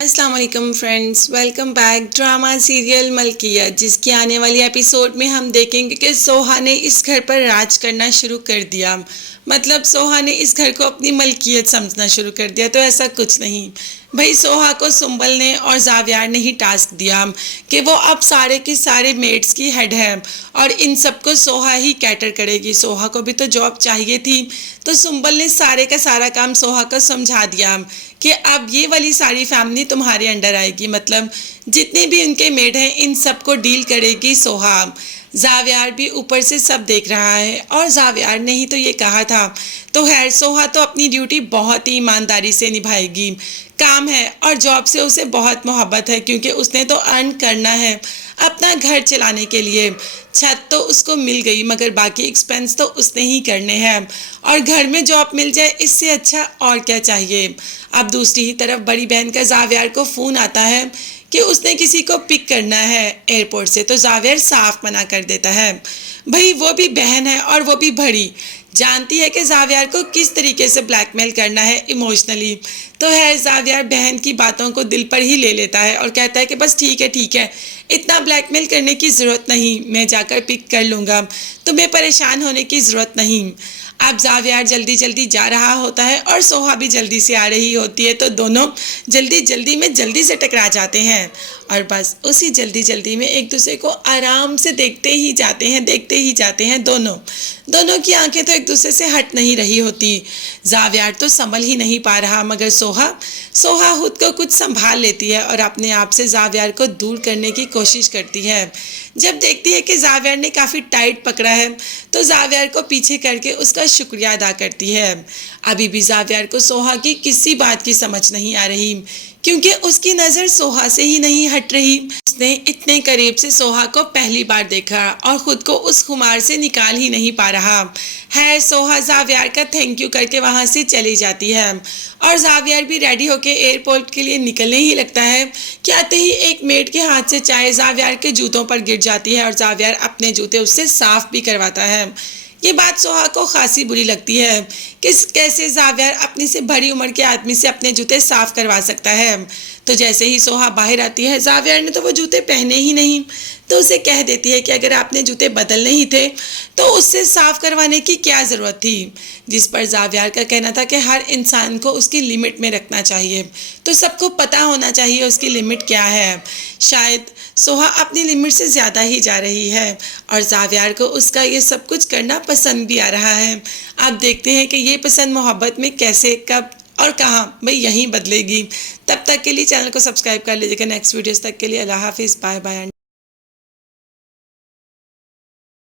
अस्सलाम वालेकुम friends, welcome back. Drama serial Malkiya, जिसकी आने वाली एपिसोड में हम देखेंगे कि सोहा ने इस घर पर राज करना शुरू कर दिया। मतलब सोहा ने इस घर को अपनी मलकियत समझना शुरू कर दिया। तो ऐसा कुछ नहीं भाई, सोहा को सुंबल ने और जावियार ने ही टास्क दिया कि वो अब सारे के सारे मेड्स की हेड है और इन सबको सोहा ही कैटर करेगी। सोहा को भी तो जॉब चाहिए थी, तो सुंबल ने सारे का सारा काम सोहा को समझा दिया कि अब ये वाली सारी फैमिली तुम्हारे अंडर आएगी। मतलब जितने भी उनके मेड हैं इन सबको डील करेगी सोहा। जावियार भी ऊपर से सब देख रहा है और जावियार ने ही तो ये कहा था। तो खैर सोहा तो अपनी ड्यूटी बहुत ही ईमानदारी से निभाएगी। काम है और जॉब से उसे बहुत मोहब्बत है, क्योंकि उसने तो अर्न करना है अपना घर चलाने के लिए। छत तो उसको मिल गई, मगर बाकी एक्सपेंस तो उसने ही करने हैं। और घर में जॉब मिल जाए इससे अच्छा और क्या चाहिए। अब दूसरी ही तरफ बड़ी बहन का जावियार को फ़ोन आता है कि उसने किसी को पिक करना है एयरपोर्ट से। तो जावियार साफ मना कर देता है। भाई वो भी बहन है और वो भी बड़ी, जानती है कि जावियार को किस तरीके से ब्लैकमेल करना है इमोशनली। तो है जावियार बहन की बातों को दिल पर ही ले लेता है और कहता है कि बस ठीक है, इतना ब्लैकमेल करने की ज़रूरत नहीं, मैं जाकर पिक कर लूँगा, तुम्हें परेशान होने की ज़रूरत नहीं। अब जावियार जल्दी जल्दी जा रहा होता है और सोहा भी जल्दी से आ रही होती है। तो दोनों जल्दी जल्दी में जल्दी से टकरा जाते हैं और बस उसी जल्दी जल्दी में एक दूसरे को आराम से देखते ही जाते हैं। दोनों की आंखें तो एक दूसरे से हट नहीं रही होती। जावियार तो संभल ही नहीं पा रहा, मगर सोहा खुद को कुछ संभाल लेती है और अपने आप से जावियार को दूर करने की कोशिश करती है। जब देखती है कि जावियार ने काफ़ी टाइट पकड़ा है तो जावियार को पीछे करके उसका शुक्रिया अदा करती है। अभी भी जावियार को सोहा की किसी बात की समझ नहीं आ रही, क्योंकि उसकी नज़र सोहा से ही नहीं हट रही। उसने इतने करीब से सोहा को पहली बार देखा और ख़ुद को उस खुमार से निकाल ही नहीं पा रहा है। सोहा जावियार का थैंक यू करके वहाँ से चली जाती है और जावियार भी रेडी होके एयरपोर्ट के लिए निकलने ही लगता है कि आते ही एक मेड के हाथ से चाय जावियार के जूतों पर गिर जाती है और जावियार अपने जूते उससे साफ भी करवाता है। ये बात सोहा को खासी बुरी लगती है कि कैसे जावियार अपनी से बड़ी उम्र के आदमी से अपने जूते साफ करवा सकता है। तो जैसे ही सोहा बाहर आती है, जावियार ने तो वो जूते पहने ही नहीं, तो उसे कह देती है कि अगर आपने जूते बदलने ही थे तो उससे साफ करवाने की क्या ज़रूरत थी। जिस पर जावियार का कहना था कि हर इंसान को उसकी लिमिट में रखना चाहिए, तो सबको पता होना चाहिए उसकी लिमिट क्या है। शायद सोहा अपनी लिमिट से ज़्यादा ही जा रही है और जावियार को उसका ये सब कुछ करना पसंद भी आ रहा है। आप देखते हैं कि ये पसंद मोहब्बत में कैसे, कब और कहाँ भाई यहीं बदलेगी। तब तक के लिए चैनल को सब्सक्राइब कर लीजिएगा। नेक्स्ट वीडियोस तक के लिए अल्लाह हाफिज़, बाय बाय।